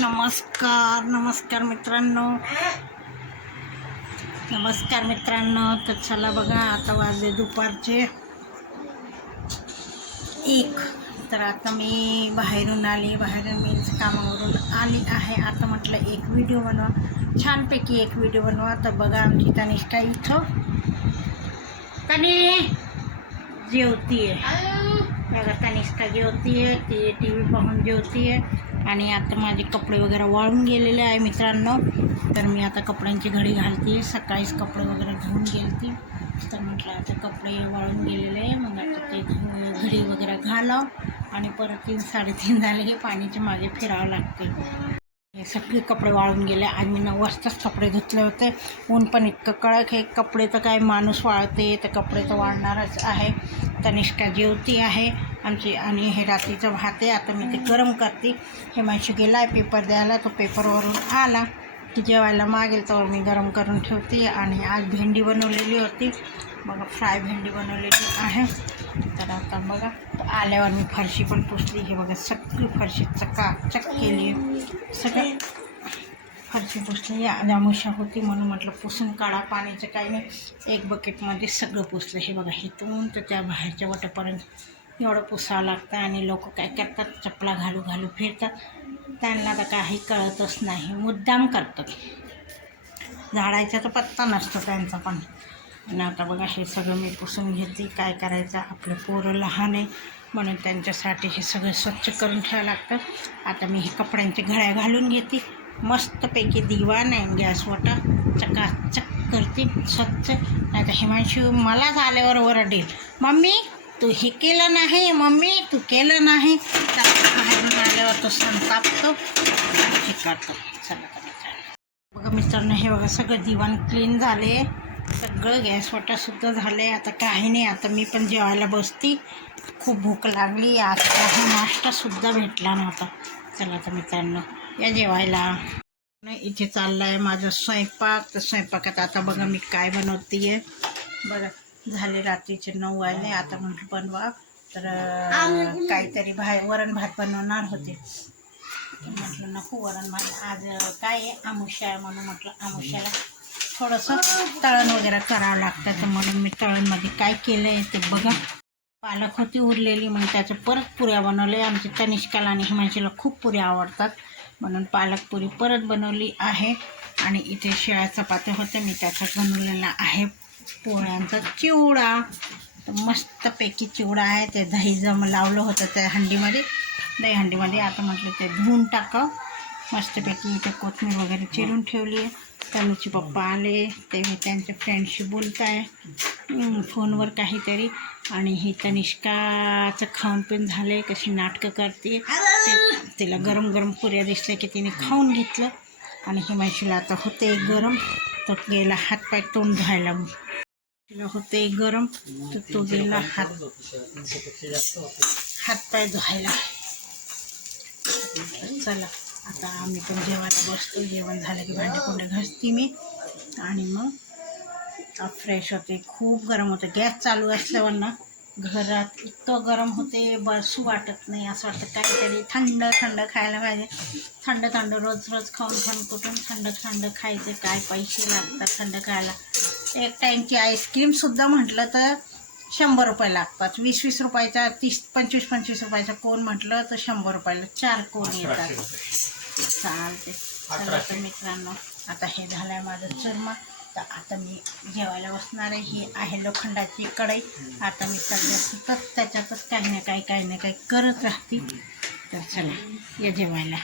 नमस्कार नमस्कार मित्रांनो. नमस्कार मित्रांनो तर चला बघा आता वाजले दुपारचे एक. तर आता मी बाहेरून आली बाहेरून मी कामावरून आली आहे. आता म्हटलं एक व्हिडिओ बनवा. छानपैकी एक व्हिडिओ बनवा. तर बघा आमची तनिष्ठा इथं? तनी जेवतीये. बघा तनिष्का जेवतीये ती टी व्ही पाहून जेवतीये. आणि आता माझे कपडे वगैरे वाळून गेलेले आहे मित्रांनो. तर मी आता कपड्यांची घडी घालते. सकाळीच कपडे वगैरे घेऊन गेलती. तर म्हटलं आता कपडे वाळून गेलेले आहे. मग आता ते घडी वगैरे घालाव आणि परत तीन साडेतीन झाले हे पाण्याचे माझे फिरावं लागते. हे सगळे कपडे वाळून गेले. आज मी नऊ वाजताच कपडे धुतले होते. ऊन पण इतकं कडक हे कपडे तर काय माणूस वाळते तर कपडे तर वाळणारच आहे. तनिष्का जेवती आहे. आमची आणि हे रात्रीचं भात आहे. आता मी ते गरम करते. हे माझी गेला आहे पेपर द्यायला. तो पेपरवरून आला की जेवायला मागेल तर मी गरम करून ठेवते. आणि आज भेंडी बनवलेली होती. बघा फ्राय भेंडी बनवलेली आहे. तर आता बघा आल्यावर मी फरशी पण पुसली. हे बघा सगळी फरशी चकाचक केली सगळं फरशी पुसली आज अमुषा होती म्हणून म्हटलं पुसून काढा. पाण्याचं काही नाही. एक बकेटमध्ये सगळं पुसलं. हे बघा इथून तर त्या बाहेरच्या वाटेपर्यंत एवढं पुसावं लागतं आणि लोक काय करतात? चपला घालू घालू फिरतात. त्यांना तर काही कळतच नाही. मुद्दाम करतात. झाडायचा तर पत्ता नसतो त्यांचा पण. आणि आता बघा हे सगळं मी पुसून घेते. काय करायचं? आपलं पोरं लहान आहे. म्हणून त्यांच्यासाठी हे सगळं स्वच्छ करून ठेवावं लागतं. आता मी हे कपड्यांच्या घड्या घालून घेते. मस्तपैकी दिवा नाही गॅसवटा चकाचक करते. स्वच्छ. नाही तर हिमांशू मलाच आल्यावर ओरडेल. मम्मी! तू हे केलं नाही मम्मी तू केलं नाही. बाहेरून आल्यावर तो संतापतो हे करतो चला बघा मित्रांनो हे बघा सगळं दिवाण क्लीन झाले. सगळं गॅस वाटासुद्धा आहे आता काही नाही आता मी पण जेवायला बसती. खूप भूक लागली. आज काही नाश्तासुद्धा भेटला नव्हता. चला तर मित्रांनो या जेवायला. नाही, इथे चालला आहे माझा स्वयंपाक. तर स्वयंपाकात आता बघा मी काय बनवते आहे बरं झाले रात्रीचे नऊ वाजले. आता म्हटलं बनवा. तर काहीतरी बाहेर वरण भात बनवणार होते. म्हटलं नको वरण भात. आज काय आहे? आमुष्या म्हणून म्हटलं आमुष्याला थोडंसं तळण वगैरे करावं लागतं. तर म्हणून मी तळणमध्ये काय केलं आहे ते बघा. पालक होती उरलेली मग त्याच्या परत पुऱ्या बनवल्या. आमच्या तनिष्काला आणि हिमांशीला खूप पुऱ्या आवडतात. म्हणून पालक पुरी परत बनवली आहे. आणि इथे शिळ्या चपात्या होत्या. मी त्याच्यात बनवलेला आहे. पोळ्यांचा चिवडा. मस्तपैकी चिवडा आहे. ते दही जम लावलं होतं त्या हंडीमध्ये. दही हंडीमध्ये आता म्हटलं ते धुवून टाकावं मस्तपैकी इथे कोथमीर वगैरे चिरून ठेवली आहे. तनुचे पप्पा आले. ते मी त्यांच्या फ्रेंडशी बोलत आहे. फोनवर काहीतरी. आणि ही तनिष्काचं खाऊन पिऊन झाले कशी नाटकं करते. तिला गरम गरम पुऱ्या दिसल्या की तिने खाऊन घेतलं. आणि हिमांशीला आता होते गरम. तर गेला हातपाय तोंड धुवायला तिला होते गरम तर तो गेला हात हातपाय धुवायला. चला आता आम्ही पण जेवायला बसतो. जेवण झालं की भांडे कोंडे घासते मी. आणि मग फ्रेश होते. खूप गरम होते. गॅस चालू असल्यावर ना घरात इतकं गरम होते. बसू वाटत नाही. असं वाटतं काहीतरी थंड थंड खायला पाहिजे. थंड थंड रोज रोज खाऊन खाऊन कुठून थंड थंड खायचे? काय पैसे लागतात थंड खायला? एक टाईमची आईस्क्रीमसुद्धा म्हटलं तर शंभर रुपये लागतात. वीस वीस रुपयाचा तीस पंचवीस पंचवीस रुपयाचा कोण म्हटलं तर शंभर रुपयाला चार कोण येतात. चालते चला तर मित्रांनो आता हे झालं आहे माझं चर्म. तर आता मी जेवायला बसणार आहे. ही आहे लोखंडाची कढई. आता मी सध्या सतत त्याच्यातच काही ना काही काही ना काही करत राहते. तर चला या जेवायला.